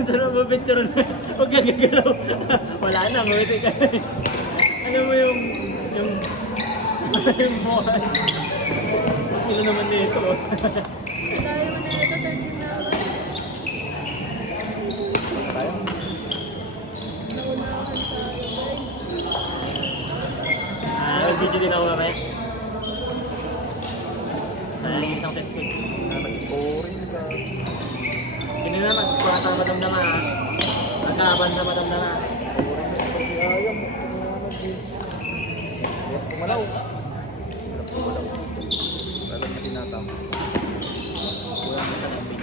Sarap mo picture na. Huwag kang gagalaw. Wala na, mawiti ka. Ano mo yung yung buhay. Ano naman nito? Tayo mo na ito, 13 na ako. Tayo? Naunahan tayo, guys. Video din ako mamaya. Isang set ko. Boring ka. Hindi na magpapatang madamdama ha. Magkaban na madamdama. Boring na pag ayaw mo. Hirap kumalaw. Lalo na tinatama. Kulang na sa tambing.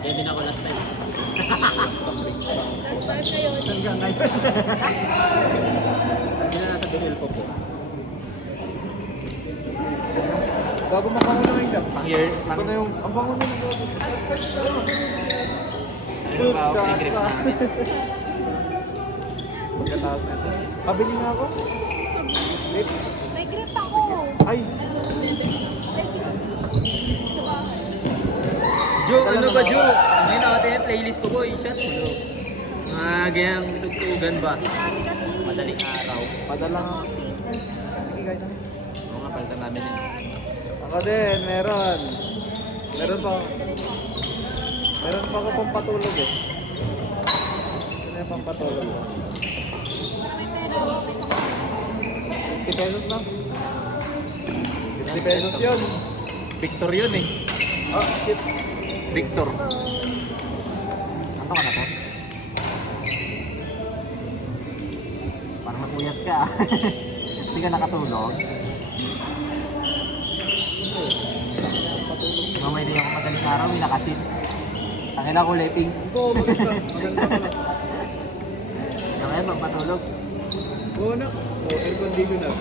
Kaya din ako last time. Tambing pa lang. Last time ngayon. Hanggang ngayon. Hindi na nasa binil ko po. Bago mabango na yung Pang-year. Ito na yung, ang bango na yung gago. Ano ba ako? Yung grip namin. Pagkataas na ito. Kabili nga ako. Lip. May grip ako. Ay, May grip. Sa bahay. Jo, ano ba Jo? Ngayon natin yung playlist ko boy. Shot mo. Mga gayang tugtugan ba? Sabi kasi. Madaling araw. padala nga. Sige, kahit na. Oo nga, palitan namin yun. Ako din, meron. Meron pa. Meron pa ako pang patulog eh. Ano yung pang patulog ko? May pera ako. May 50 pesos na. 50 pesos yun. Victor yun eh. Ah, shit. Victor. Ano ka na to? Parang maguyat ka. Hindi ka nakatulog. Mamay din ako madaling araw, nilakasin. Tangin ako leping. Oo, maganda. Maganda ka lang. Ngayon, magpatulog. Oo na. Oh, air conditioner.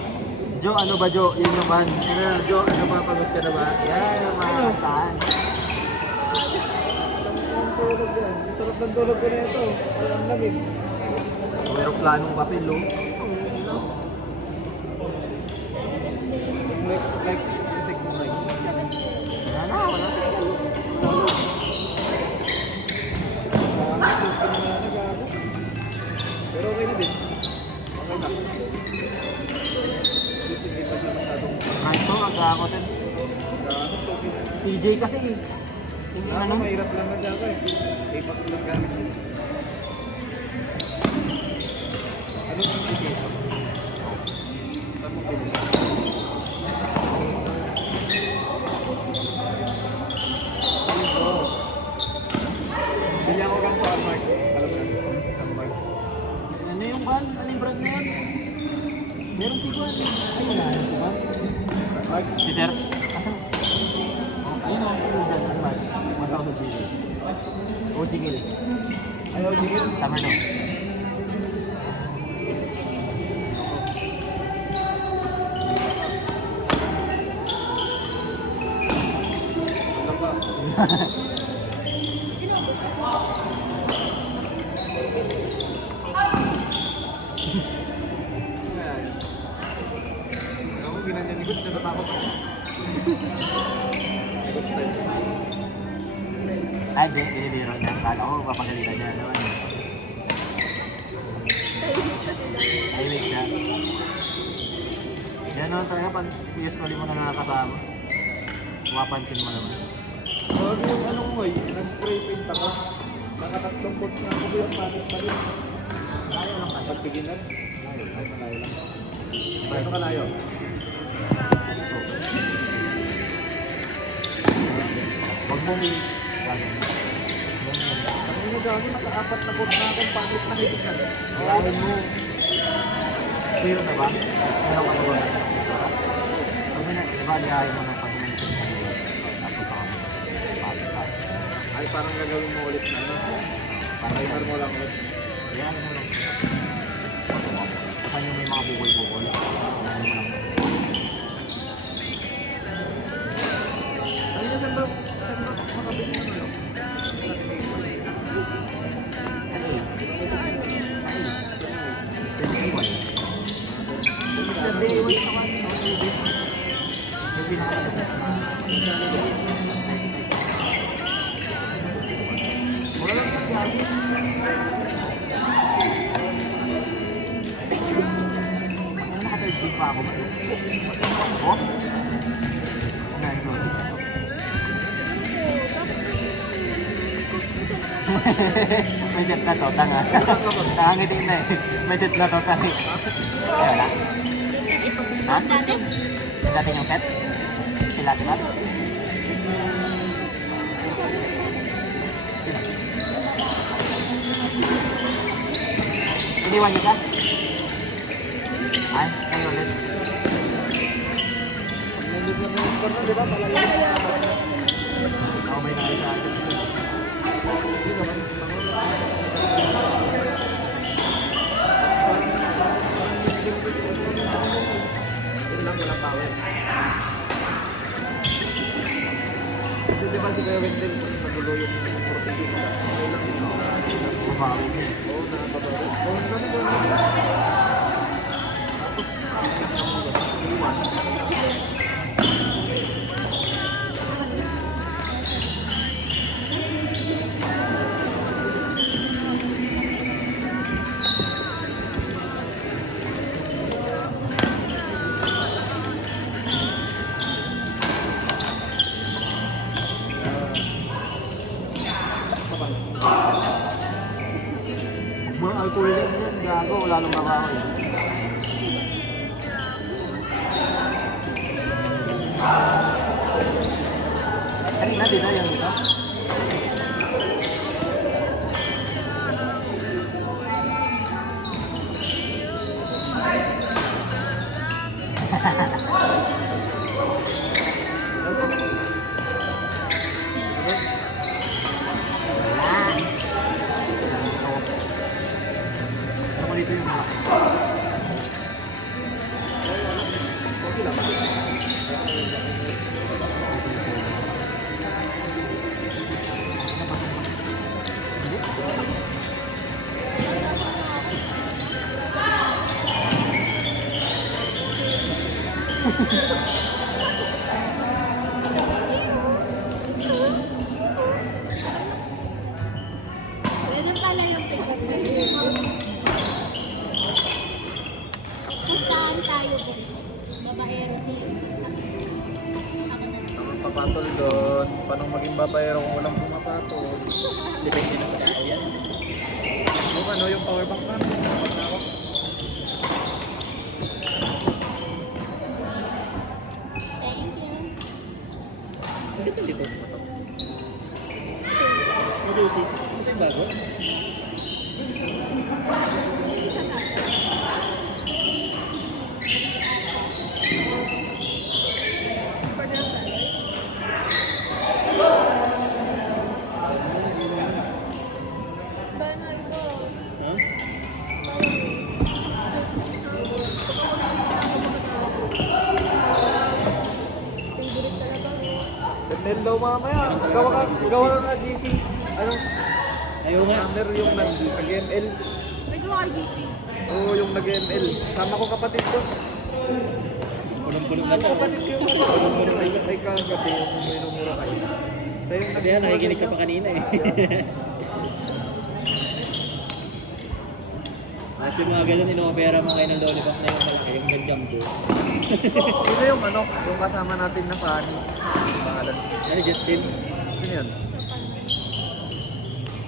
Jo, ano ba Jo? Yun naman. Ano, Jo, ano ba? Pagod ka na ba? Yan, ang mga kantaan. Ang tulog yan. Ang sarap ng tulog ko na ito. Ang lamig. Mayroong planong papel, oh. Like, isik mo like. Wala na, wala na. Pero okay na din. Okay na. Sige pa siya masyadong Kahit to, mag-aakotin. okay na. TJ kasi, Ano, mahirap lang na siya ako eh. Apex lang gamit yun. Ano ang sige? Saan mo pinili? Ito. Bili ako kang Walmart. Alam mo na, Walmart. ano yung ban? Ano yung brand na yun? Meron si Juan. Ay, wala na si Juan. Walmart. Si Sir? Asan? Ayun o, yung brand ng ban. 1,000 billion. OG Gills. Ayaw, digit. Summer no. Wala pa. Ayan. Ako, ginanyan ni Goods, natatakot ako. Goods type. Ay, binibiro niya. Kala ko, papagalitan niya naman. Ay, wait siya. Yan naman talaga, pag usually mo na nakakasama. Mapapansin mo naman. Bago yung ano ko eh, nag-spray paint ako. Nakatatlong coat na ako yung patit pa rin. Ayaw lang kasi. Pagtigilan. Ay, malayo lang. Paano kalayo? Huwag mong Ano yung gagi, naka-apat na coat na akong pangit na higit na. Kailangan mo. Zero na ba? Meron ka na ba? Sabi na, diba, lihahin mo ng pag-ulit. Tapos ako pati-pati. Ay, parang gagawin mo ulit na ano. Timer mo lang ulit. Lihahin mo lang. Saan yung may mga bukol-bukol? Lihahin mo lang. Ay, saan ba makabili mo ano? Ano naka-13 pa ako ba? Oh? Ano yung closing na to? May set na to, tanga. Nangangiting na eh. May set na to, tanga. Ay, wala. Ha? Dati? Yung dati yung set? Sila, diba? Sino? Iniwan niyo ka? Ay, kayo ulit. Nandito na yung score na, di ba? Malayo. Ako ba yung nakita agad? Hindi naman. Yun lang, walang power. Kasi di ba si Kuya Wendell, nagulo yung portigi mo. Okay lang yun. Mabawi ko eh. Oo, nakakabawi. Oo, kasi doon na. Tapos, iwan. Mga alcohol yan yan, gago, wala nang mabawi yan. Kanina din na yung ito. Ako dito yung malaki. Okay lang. Pwede pala yung pick-up. Pustahan tayo po. Babaero siya. Ako na. Papatol doon. Paano maging babayero kung walang pumapatol? Depende na sa tao yan. Yung ano, yung power bank na. Pagkawak. Thank you. Dito dito. Ito si. Ito yung bago. Isa ka. Ha? Favorite talaga. Wendell daw mamaya. Gawa ka na GC. Ano? Ayaw nga. Number yung nag-ML. May gawa kay GC. Oo, yung nag-ML. Sama ko kapatid ko. Punong-punong na sa. Kapatid ko yung ano. Ay kagabi yung minumura kayo. Sa'yo yung Kaya nakikinig ka pa kanina eh. At yung mga ganun, inopera mo kayo ng lollipop na yung malaki, yung nag-jumbo. Sino yung ano? Yung kasama natin na funny. Yung pangalan. Ano, Justin? Sino yun?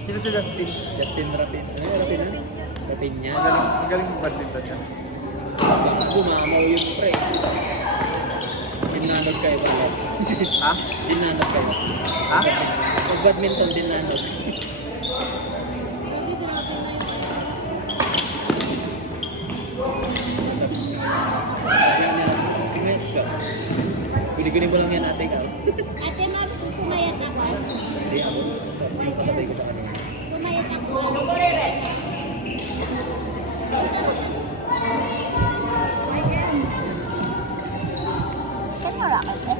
Sino si Justin? Justin Rapin. Ano yung Rapin yun? Rapin niya. Magaling mo badminton siya. Gumamaw yun, pre. Dinanod kayo ba? Ha? Dinanod kayo. Ha? Pag badminton, dinanod. Hindi, grabe na yun. Sabi niya, tingnan ka. Guni-guni mo lang yan ate ka. Ate Ma'am, pumayat ako. Hindi ako. Yung kasabay ko sa kanila. Pumayat ako. Saan mo racket eh?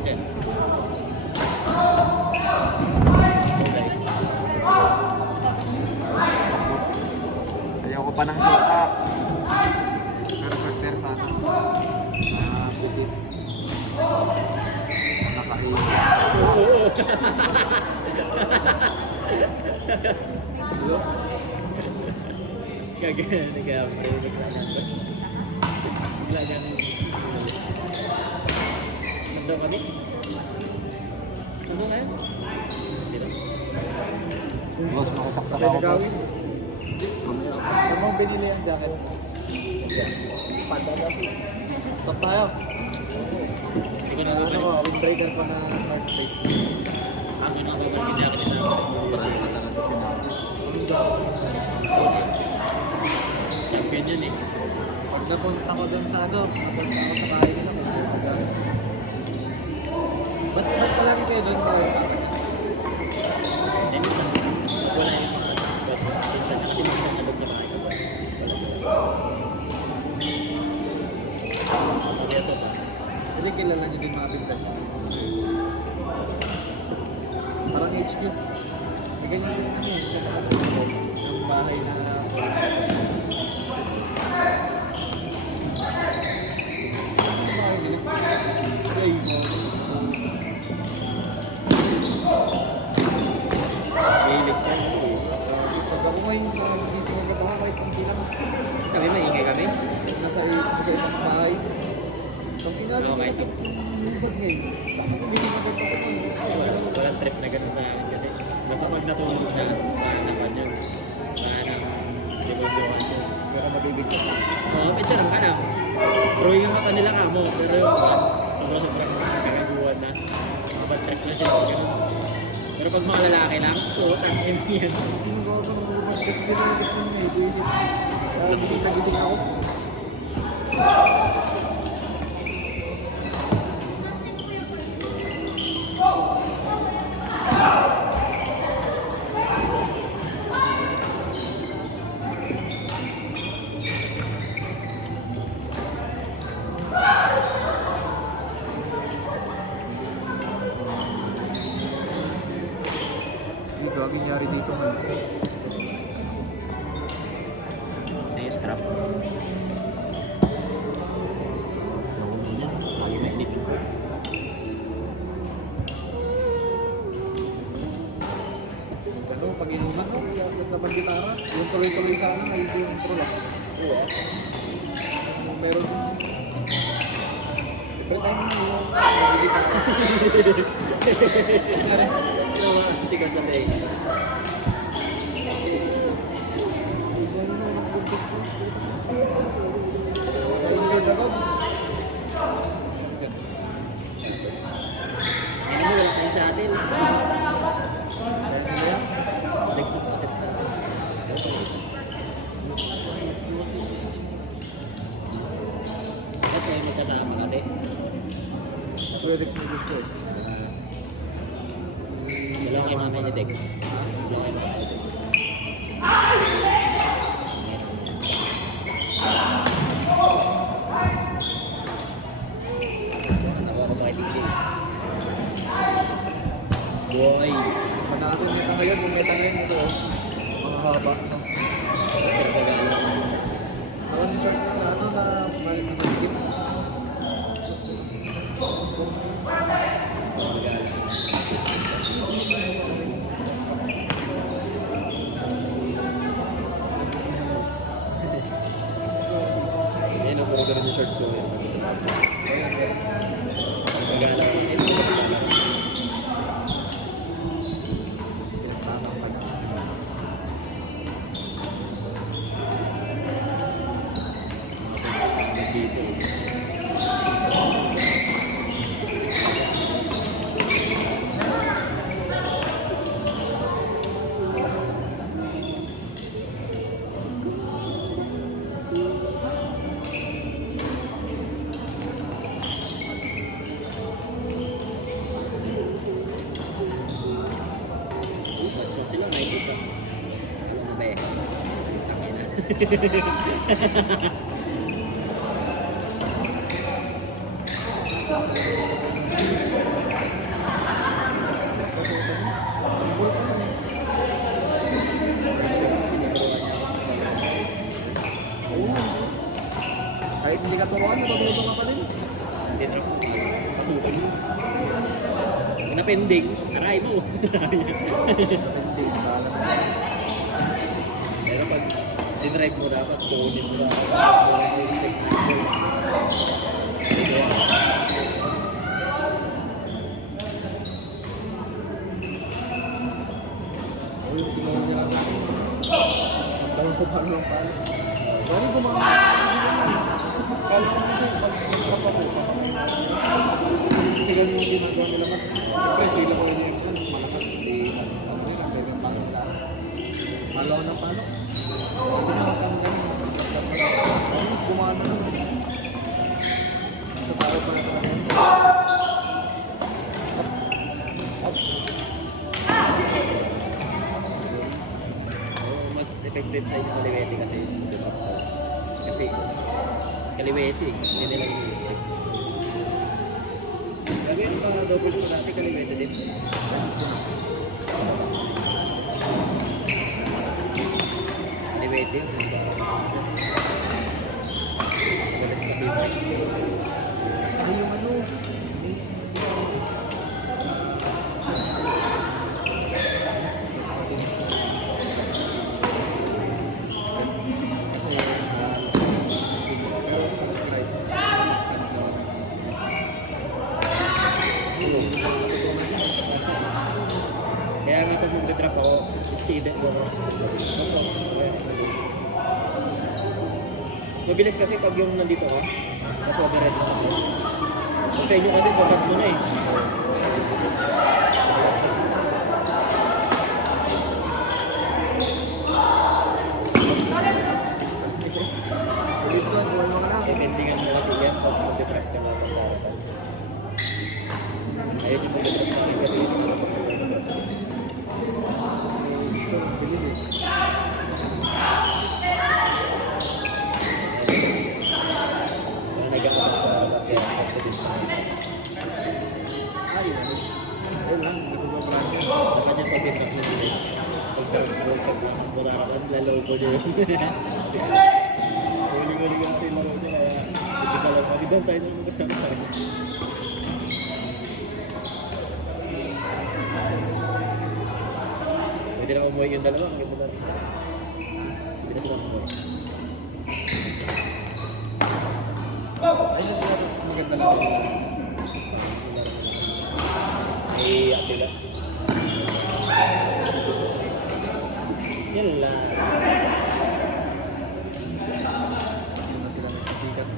Diyan. Ayaw ko pa ng suka. Pero partner sana. Bukit. Nakaiwas. Kagaya na kaya marinig na lang. Wala ganun. Nandun kami? Nandun ngayon? Hindi lang. Boss, makisaksak ako, boss. Saan mo binili ang jacket? Padala ko. Saan tayo? Hindi ko na Ano babalik. ko, windbreaker ko na North Face. Ang doon ako babalik niya ako sa Kasi talaga sinabi. champion yun eh. Pag napunta ko doon sa ano, napunta ako sa bahay nila. Ba't palagi kayo doon? Hindi, minsan wala yung mga minsan na kasi minsan nabot sa bahay ko. Wala sila. Kaya so, Hindi kilala niyo din mga pinsan. Parang HQ. Hindi ganyan din kami. Yung bahay na... Ay, mahilig ka. pag ako ngayon, gising agad ako kahit hindi lang. Kami maingay kami. Nasa ibang bahay. Pag pinasok Okay. ako, lubad ngayon. Gising agad ako ngayon. Walang trip na ganun sa akin kasi basta pag natulog na, parang yun. Parang libang-liban yun. Pero magiging ka. Oo, medyo lang ka na. Drawing ang mata nila ka mo, pero sobrang kagaguhan na. Bad trip na sila. Ganun. Pero pag mga lalaki lang, putang ina yan. Hindi ko ako lubad kasi sinagit ko na eh. Gising. Gising na gising ako. Hindi ko nangyari dito man. Ayos, trap. Lagi may dito. Ano, pag-inuman mo, dapat naman gitara. Yung tuloy-tuloy sana, ay yung intro lang. Oo. Kung meron, siyempre tayo naman yung gitara. Kunyari, Sige, sa day. injured ako. Ano mo, wala tayong sa atin. Kaya nila yan. Lex up kasi. Bakit kayo magkasama kasi? Kuya Dex mo gusto eh. Wala kay mamay ni Dex. Wala kay mamay ni Dex. Ako ako makitili. Boy! Manakasin mo ito ngayon, kung may tangayin mo ito. Mga haba. No? Pero kagala lang kasi sa Ako yung shorts na ano na balik na sa sikip. kagala. Yan ang puro ganun yung short ko. Kagala kasi. Pinagtanong pa na. Dito. Shot sila, may ito. Alam mo ba eh? Tangina. Kahit hindi ka turuan, matutulog ka pa din. Hindi na ako. Pasukan mo. Pag napending, aray mo. Hindi, bahala na Pero pag dinrive mo dapat, kunin mo na. Walang may stick. Uy, gumawa niya lang sa akin. Ang tanong ko paano lang paano. Sorry, gumawa. Kala ko kasi pag-trap ako. Kasi ganun yung ginagawa nila man. Siyempre, sila ko yung entrance. Malakas. Mas ano nila, pero paano nila. Palo na palo. Sabi na kang ganun. Tapos gumana lang. Sa tao pa na. Mas effective sa inyo kaliwete kasi kasi kaliwete hindi nila yung stick. Kaya yung mga doubles ko dati kaliwete din. Kaliwete yung sa ulit kasi yung price. Ay, yung ano. Kaya nga pag mag-drop ako, exceeded ko mas mabilis kasi pag yung nandito ka, mas overhead na ako. Pag sa inyo kasi forward mo na eh. Wilson, gawin mo ka na. Dependingan mo kasi yan pag mag-drop ka na sa harapan. Ayun yung mag-drop natin kasi Ayun lang, nasusobrahan niya. baka dyan pag-drop na sila. Pag-drop pag-drop lalo ko dyan. Huli-huli ka sa laro niya kaya hindi ka lang mag-down tayo na magkasama sa akin. Pwede na umuwi yung dalawa, maganda na rin. Hindi na sila umuwi. Ay, maganda lang. Naiiyak sila. Yan lang. Hindi na sila nagsikat.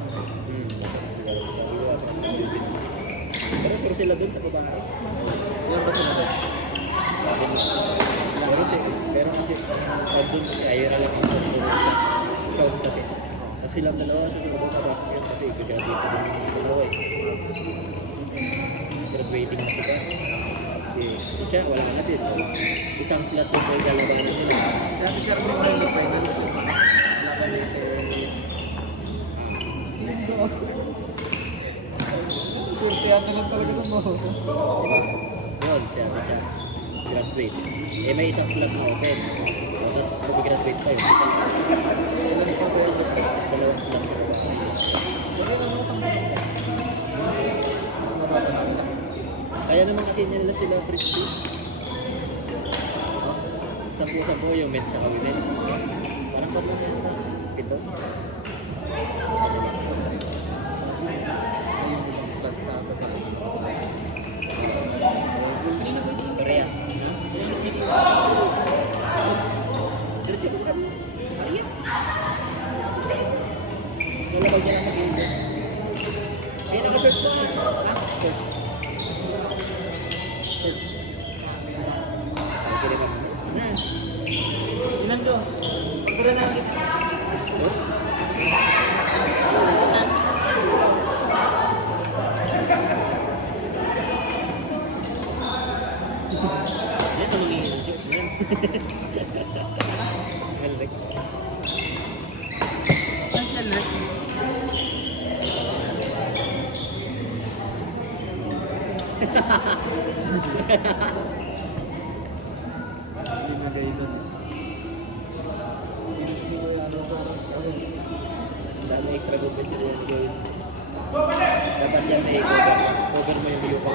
Pero sure sila dun sa babae. Yan ba sila doon? Pero kasi nandun kasi ayaw na lang yung sa scout kasi. Kasi silang dalawa sa sobrang kabasa yun kasi gagraduate ko din yung dalawa eh. Graduating na sila. Si Cha, wala na din. Isang slot yung may lalabanan nila. Sa ating charm yung mga finals yung laban nito. Surtihan na lang talaga ng mga. Yun, si Ate Cha. Graduate. Eh may isang slot na open. Tapos mag-graduate pa yun. Dalawang slot sa baba. Kaya naman kasi nila sila Trixie. Sampu-sampu yung men's sa women's. Parang pa mo yan na. Pito. Sorry ah. Diretso ko sa Ayan. Nalabag niya lang sa gilid. Kaya naka-search mo ah. Search. Pwede ba mo? Ilan to? Pagkura na kita. Yan, tumingin ng joke. Yan. Halag. Ang salat. Ginagay doon. Inis mo yung ano sa kasi Ang dami extra movement sila yung gawin. Dapat yan may cover. Cover mo yung lupa.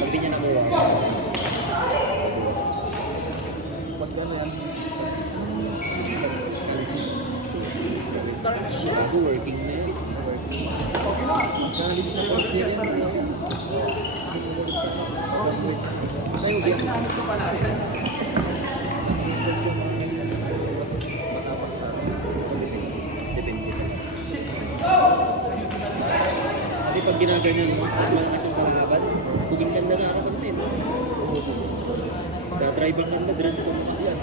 Pag di niya nakuha. Gago, working na yun. Galing siya pag siya rin. Sa'yo, yan. Depende sa kasi pag ginaganyan mo, mas malakas ang palaban, buging ganda sa harapan din. Tribal ganda, diretso sa mukha yan.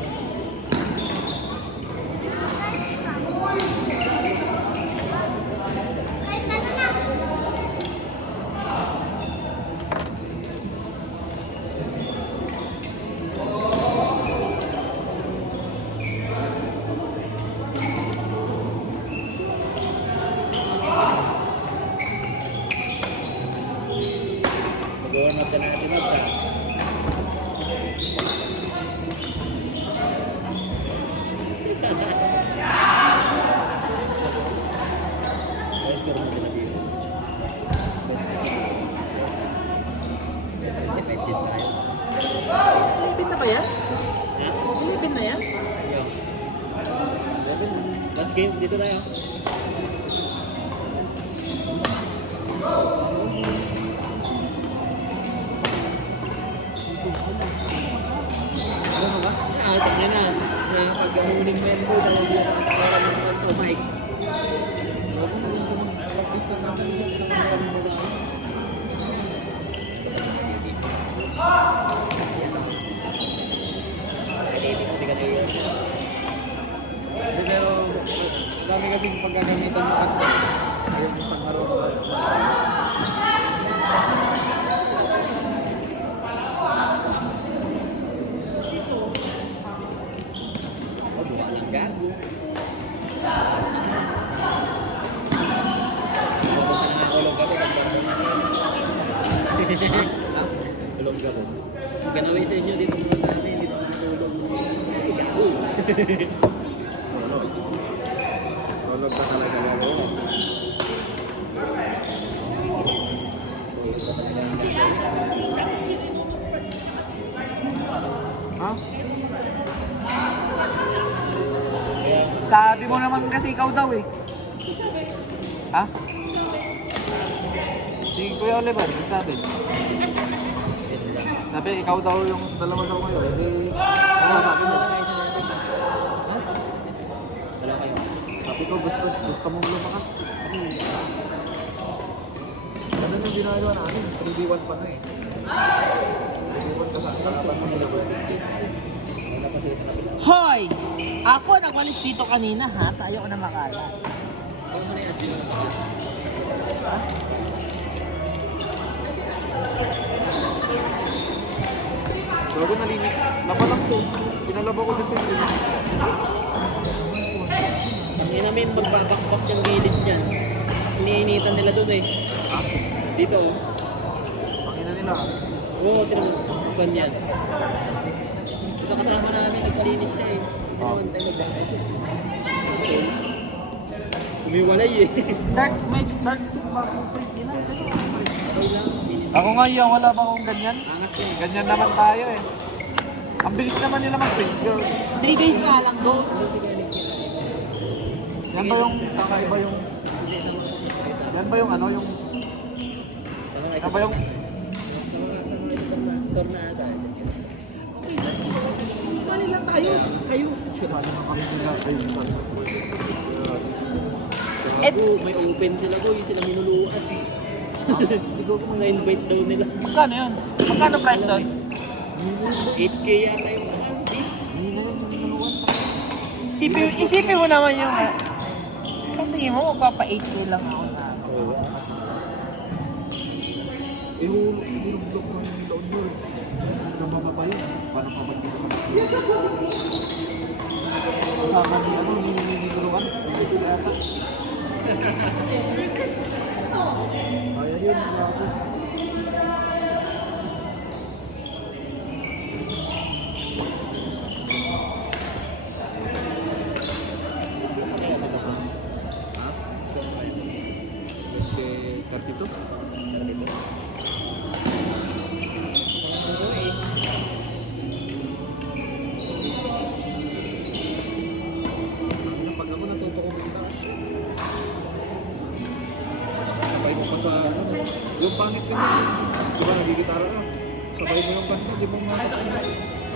Mag-warm up ka natin at sa ayos ka rin natin na dito. Effective tayo. Pilipin na ba yan? Ha? Pilipin na yan? Yo. Last game, dito tayo. Ano ba? Ah, tanya na. Pag-uning member, tawag yan. Para ng kanto, Mike. Practice na namin yun. Ang mga Kasi hindi ka na yun. Pero dami kasing paggagamitan yung pagka. Ayun yung pagmarunong. Oh, mukha lang gago. Pupunta na nga ako ulong gabo. Ganaway sa inyo dito muna sa amin. Dito muna tulog. Gago. Tulog ka talaga lalo. Ha? Sabi mo naman kasi ikaw daw eh. Ha? Si Kuya Oliver, sabi. Sabi, ikaw daw yung dalawa daw kayo. Hindi, ano sabi mo? Wala kayo. Sabi ko, gusto mong lumakas. Sabi, Ganun yung ginagawa namin. 3v1 pa na eh. 3v1 ka sa kalaban mo sila. Hoy! Ako nagwalis dito kanina ha, tayo ko na makala. Ako muna yan. Dito na sa akin. bago nalinis. Napalang to. Pinalaba ko dito. Ang inamin, magbabakbak yung gilid niyan. Iniinitan nila doon eh. Dito oh. Pangina nila. Oo, tinampan yan. Isa kasama namin, nagpalinis siya eh. Tinaman tayo magbakay. Umiwalay eh. Dark, medyo dark mapupunit nila. Okay lang. Ako nga yan, wala ba akong ganyan? Angas na eh. Ganyan naman tayo eh. Ang bilis naman nila mag-print. 3 days nga lang doon. Yan ba yung, saka iba yung, yan ba yung ano, yung, yan ba yung, Turn na sa atin. Mali lang tayo. Kayo. sana na kami nila. It's- May open sila boy, sila minuluan. Na-invite daw nila. Magkano yun? Magkano price doon? 8K yata yung sa kanti. Isipin mo naman yung... Kung tingin mo, magpapa-8K lang ako na. Ihulog ko yung doon doon. Nababa pa yun. Paano pa ba't dito kasama ni ano, ni Turuan. Hindi sila yata. Kaya yun, grabe. Okay, 32? Pag ako natuto ko mag-dash, Yung pangit kasi, di ba, nagigitara ka. Sabay mo yung kanta, di mo makakatawa.